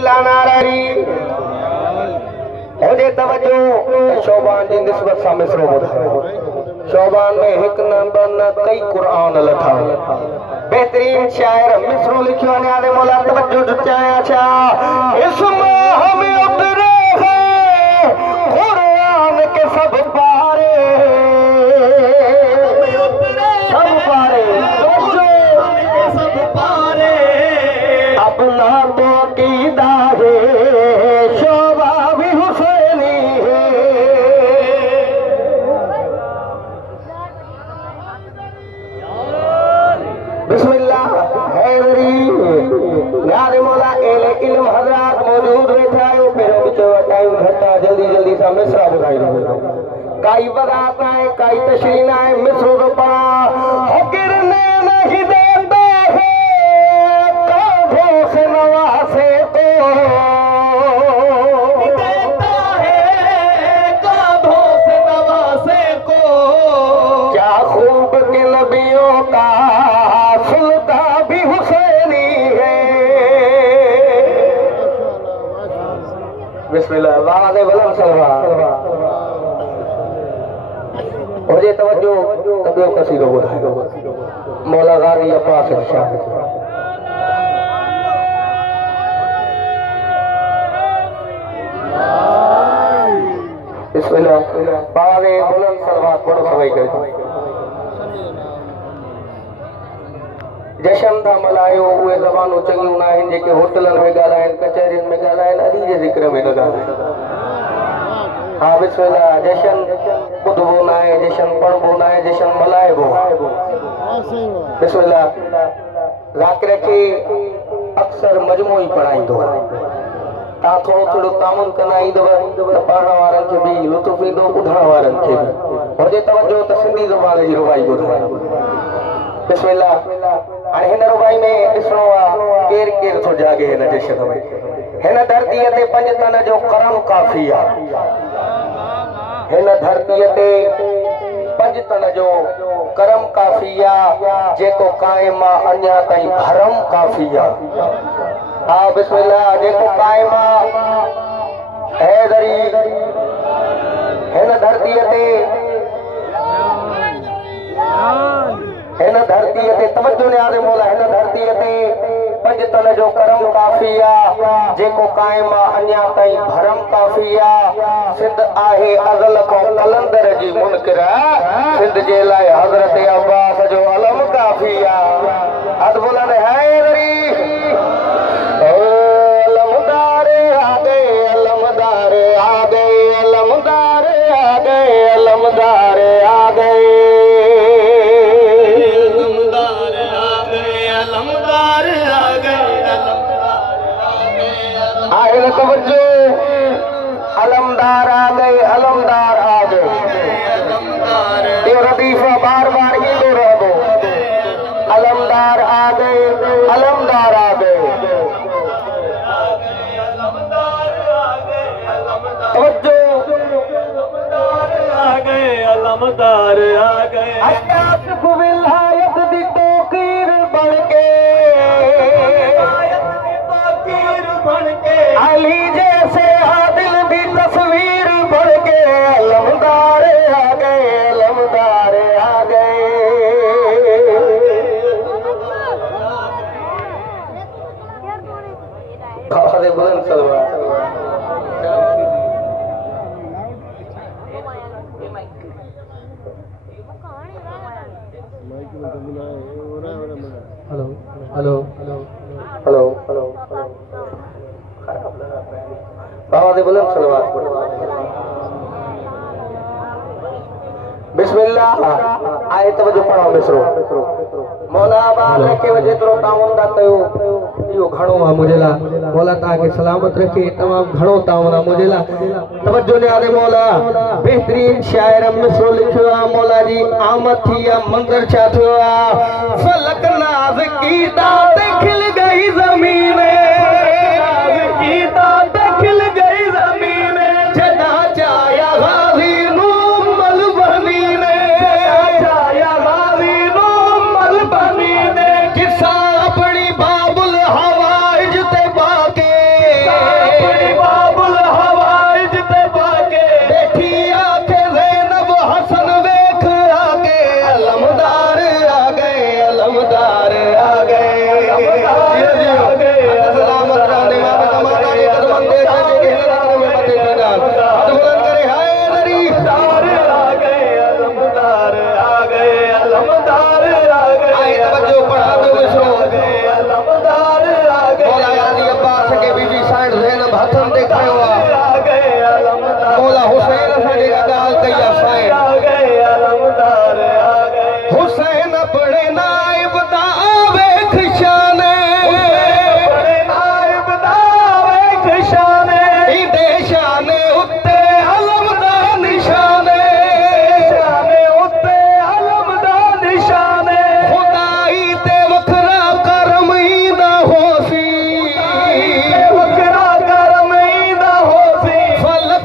बिस्मिल्लाह नारारी होजे तवज्जो शोबान जी निस्बत सां मिसरो ॿुधायो। शोबान में हिकु न ॿ न कई क़ुरान लथा बेहतरीन शायर मिसरो लिखियो वञे आले मौला तवज्जो ॾिचाया छा इसमें हमें उतरे हैं क़ुरान के सब पारे सब पारे अपना तो कीदा है शोभा भी हुसैनी है। बिस्मिल्लाह हैदरी याद मौला एले इल्म हजरात मौजूद बैठा है पेरो बिचो टाइम घटा जल्दी जल्दी सा मिसरा बुधाई दो काई बगात है काई तशरीन है मिसरो तो पड़ा गिरने नहीं देता है कांधों से नवासे तो देता है कांधों से नवासे को क्या खूब के नबियों का सुल्तान भी हुसैनी है। बिस्मिल्लाह वादे बलम सलवा होजे तवज्जो तबियो कसीदो ॿुधायो मौला गारी अब्बास शाह। बिस्मिल्लाह वादे बलम सलवा पढ़ो सभई करे जशन था मल्हायो उहे ज़बानूं चङियूं न आहिनि जेके होटलनि में ॻाल्हाइनि कचहरियुनि में ॻाल्हाइनि अली जे ज़िक्र में न ॻाल्हाइनि। हाँ बिस्मिल्लाह जशन ॿुधबो न आहे जशन पढ़बो न आहे जशन मल्हाइबो बिस्मिल्लाह ज़ाकिर खे अक्सर मजमू ई पढ़ाईंदो तव्हां थोरो थोरो तामुन कंदा ईंदव त पढ़ण वारनि खे बि लुत्फ़ ईंदो ॿुधण वारनि खे बि होजे तवज्जो त सिंधी ज़बान जी रुबाई ॿुधायो। बिस्मिल्लाह हाणे हिन रुबाई में ॾिसणो आहे केरु केरु थो जागे हिन जशन में हिन धरतीअ ते पंज तन जो करम काफ़ी आहे हिन धरतीअ ते पंज तन जो करम काफ़ी आहे जेको क़ाइम आहे अञा ताईं भरम काफ़ी आहे। हा बिस्मिल्लाह जेको क़ाइम आहे हैदरी हिन धरतीअ ते तवज्जो न्याज़ मौला हिन धरतीअ ते पंज तन जो करम काफ़ी आहे जेको क़ाइम आहे अञा ताईं भरम काफ़ी आहे। सिंध आहे अज़ल खां कलंदर जी मुनकिर सिंध जे लाइ हज़रत अब्बास जो अलम काफ़ी आहे। हद बुलंद हैदरी अलमदार आ गए अलमदार आ गए अलमदार आ गए अलमदार आ गए तवज्जो अलमदार आ गए अलमदार आ गए ये रदीफा बार बार ईंदो रहंदो अलमदार आ गए अलमदार आ गए तवज्जो आ गए अलमदार आ गए आसिफ विलायत दी तौकीर बन के अली जैसे आदिल भी तस्वीर बढ़ के अलमदार आ गए अलमदार आ गए। बुलंद सलवा हेलो हेलो हेलो हेलो बाबा दे बुलंद सलवात बिस्मिल्लाह आए तवज्जो पढ़ो मिसरो मौला बाल के वजह तो तावन दा कयो इहो घणो आ मुझेला मौला ता के सलामत रखे तमाम घणो तावन आ मुझेला तवज्जो ने आदे मौला बेहतरीन शायर मिसरो लिखियो आ मौला जी आमद थी आ मंजर छा थियो आ फलक नाज की दात खिल गई जमीन की दात खिल गई जमीन जदा चाया गाजी नु मल बनी ने चाया गाजी नु मल बनी ने किसा अपनी बाबुल हवाइज ते बाके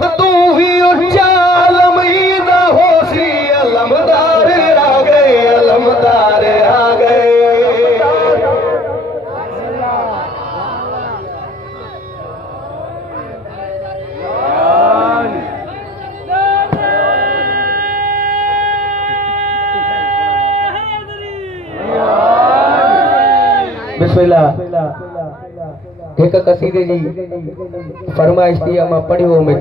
बस तू ही उच्चा अलमीदा होसी अलमदार आ गए अलमदार आ गए। बिस्मिल्लाह एक कसीदे जी फरमाइश थी मां पढ़ियो में